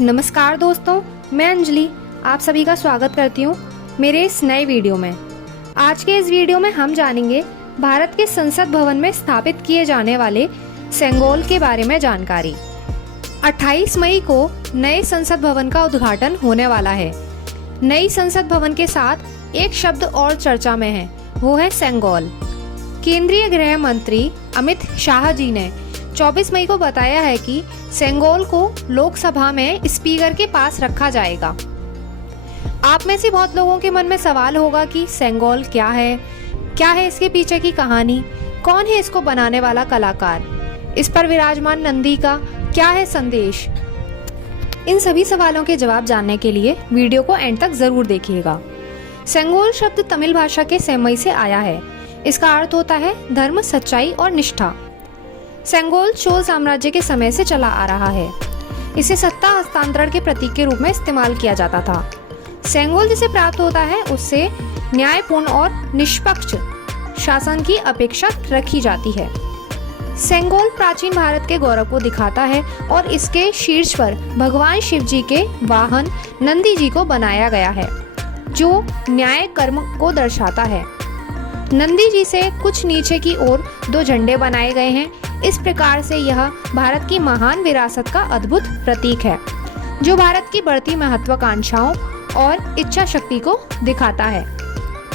नमस्कार दोस्तों, मैं अंजलि आप सभी का स्वागत करती हूँ मेरे इस नए वीडियो में। आज के इस वीडियो में हम जानेंगे भारत के संसद भवन में स्थापित किए जाने वाले सेंगोल के बारे में जानकारी। 28 मई को नए संसद भवन का उद्घाटन होने वाला है। नई संसद भवन के साथ एक शब्द और चर्चा में है, वो है सेंगोल। केंद्रीय गृह मंत्री अमित शाह जी ने 24 मई को बताया है कि सेंगोल को लोकसभा में स्पीकर के पास रखा जाएगा। आप में से बहुत लोगों के मन में सवाल होगा कि सेंगोल क्या है इसके पीछे की कहानी, कौन है इसको बनाने वाला कलाकार, इस पर विराजमान नंदी का क्या है संदेश। इन सभी सवालों के जवाब जानने के लिए वीडियो को एंड तक जरूर देखिएगा। सेंगोल शब्द तमिल भाषा के सेमई से आया है। इसका अर्थ होता है धर्म, सच्चाई और निष्ठा। सेंगोल चोल साम्राज्य के समय से चला आ रहा है। इसे सत्ता हस्तांतरण के प्रतीक के रूप में इस्तेमाल किया जाता था। सेंगोल जिसे प्राप्त होता है उससे न्यायपूर्ण और निष्पक्ष शासन की अपेक्षा रखी जाती है। सेंगोल प्राचीन भारत के गौरव को दिखाता है और इसके शीर्ष पर भगवान शिव जी के वाहन नंदी जी को बनाया गया है, जो न्याय कर्म को दर्शाता है। नंदी जी से कुछ नीचे की ओर 2 झंडे बनाए गए हैं। इस प्रकार से यह भारत की महान विरासत का अद्भुत प्रतीक है, जो भारत की बढ़ती महत्वाकांक्षाओं और इच्छा शक्ति को दिखाता है।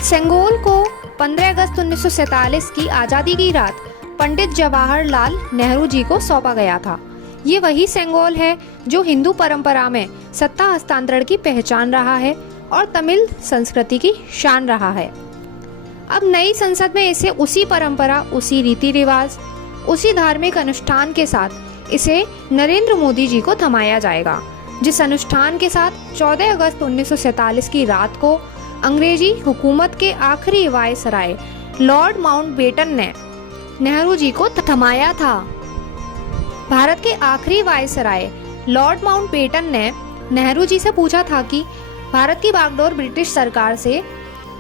सेंगोल को 15 अगस्त 1947 की आज़ादी की रात पंडित जवाहरलाल नेहरू जी को सौंपा गया था। ये वही सेंगोल है जो हिंदू परंपरा में सत्ता हस्तांतरण की पहचान रहा है और तमिल संस्कृति की शान रहा है। अब नई संसद में इसे उसी परंपरा, उसी रीति रिवाज, उसी धार्मिक अनुष्ठान के साथ इसे नरेंद्र मोदी जी को थमाया जाएगा, जिस अनुष्ठान के साथ 14 अगस्त 1947 की रात को अंग्रेजी हुकूमत के आखिरी वायसराय लॉर्ड माउंटबेटन ने नेहरू जी को थमाया था। भारत के आखिरी वायसराय लॉर्ड माउंटबेटन ने नेहरू जी से पूछा था कि भारत की बागडोर ब्रिटिश सरकार से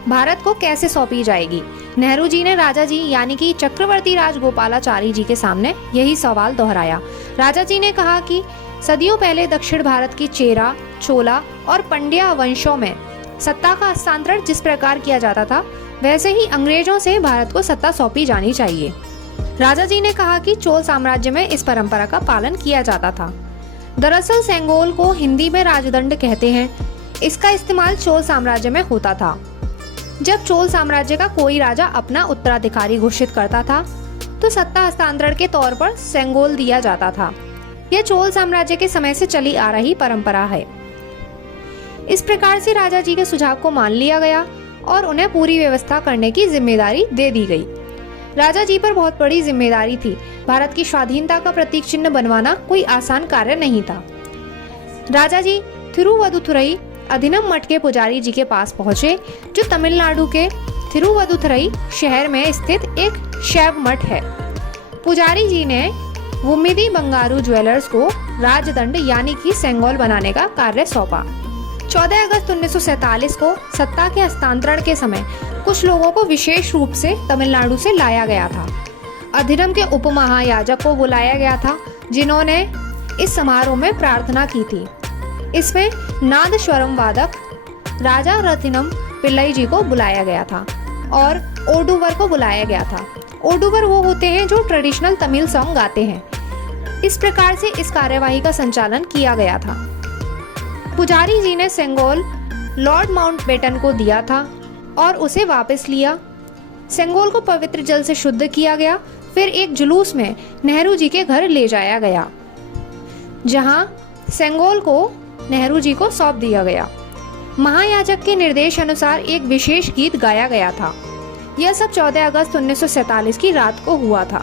भारत को कैसे सौंपी जाएगी। नेहरू जी ने राजा जी यानी कि चक्रवर्ती राजगोपालाचारी जी के सामने यही सवाल दोहराया। राजा जी ने कहा कि सदियों पहले दक्षिण भारत की चेरा, चोला और पंड्या वंशों में सत्ता का हस्तांतरण जिस प्रकार किया जाता था, वैसे ही अंग्रेजों से भारत को सत्ता सौंपी जानी चाहिए। राजा जी ने कहा कि चोल साम्राज्य में इस परंपरा का पालन किया जाता था। दरअसल सेंगोल को हिंदी में राजदंड कहते हैं। इसका इस्तेमाल चोल साम्राज्य में होता था। जब चोल साम्राज्य का कोई राजा अपना उत्तराधिकारी घोषित करता था तो सत्ता हस्तांतरण के तौर पर सेंगोल दिया जाता था। यह चोल साम्राज्य के समय से चली आ रही परंपरा है। इस प्रकार से राजा जी के सुझाव को मान लिया गया और उन्हें पूरी व्यवस्था करने की जिम्मेदारी दे दी गई। राजा जी पर बहुत बड़ी जिम्मेदारी थी। भारत की स्वाधीनता का प्रतीक चिन्ह बनवाना कोई आसान कार्य नहीं था। राजा जी थिरुवदुथुरई अधिनम मठ के पुजारी जी के पास पहुंचे, जो तमिलनाडु के थिरुवदुथुरई शहर में स्थित एक शैव मठ है। पुजारी जी ने वुम्मिदी बंगारू ज्वेलर्स को राजदंड यानी कि सेंगोल बनाने का कार्य सौंपा। 14 अगस्त 1947 को सत्ता के हस्तांतरण के समय कुछ लोगों को विशेष रूप से तमिलनाडु से लाया गया था। अधिनम के उप महायाजक को बुलाया गया था, जिन्होंने इस समारोह में प्रार्थना की थी। इसमें नादस्वरम वादक राजा रथिनम पिल्लई जी को बुलाया गया था और ओडुवर को बुलाया गया था। ओडुवर वो होते हैं जो ट्रेडिशनल तमिल सॉन्ग गाते हैं। इस प्रकार से इस कार्यवाही का संचालन किया गया था। पुजारी जी ने सेंगोल लॉर्ड माउंटबेटन को दिया था और उसे वापस लिया। सेंगोल को पवित्र जल से शुद्ध किया गया। फिर एक जुलूस में नेहरू जी के घर ले जाया गया, जहां सेंगोल को नेहरू जी को सौंप दिया गया। महायाजक के निर्देश अनुसार एक विशेष गीत गाया गया था। यह सब 14 अगस्त 1947 की रात को हुआ था।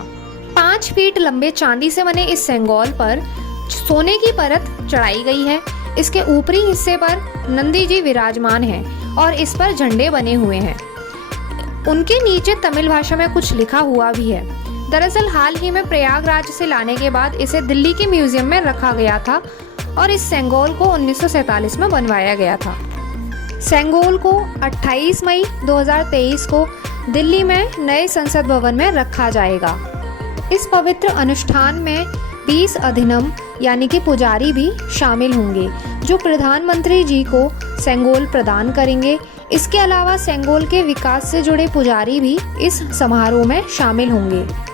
5 फीट लंबे चांदी से बने इस सेंगोल पर सोने की परत चढ़ाई गई है। इसके ऊपरी हिस्से पर नंदी जी विराजमान हैं और इस पर झंडे बने हुए हैं। उनके नीचे तमिल भाषा में कुछ लिखा हुआ भी है। दरअसल हाल ही में प्रयागराज से लाने के बाद इसे दिल्ली के म्यूजियम में रखा गया था और इस सेंगोल को 1947 में बनवाया गया था। सेंगोल को 28 मई 2023 को दिल्ली में नए संसद भवन में रखा जाएगा। इस पवित्र अनुष्ठान में 20 अधिनम यानी कि पुजारी भी शामिल होंगे, जो प्रधानमंत्री जी को सेंगोल प्रदान करेंगे। इसके अलावा सेंगोल के विकास से जुड़े पुजारी भी इस समारोह में शामिल होंगे।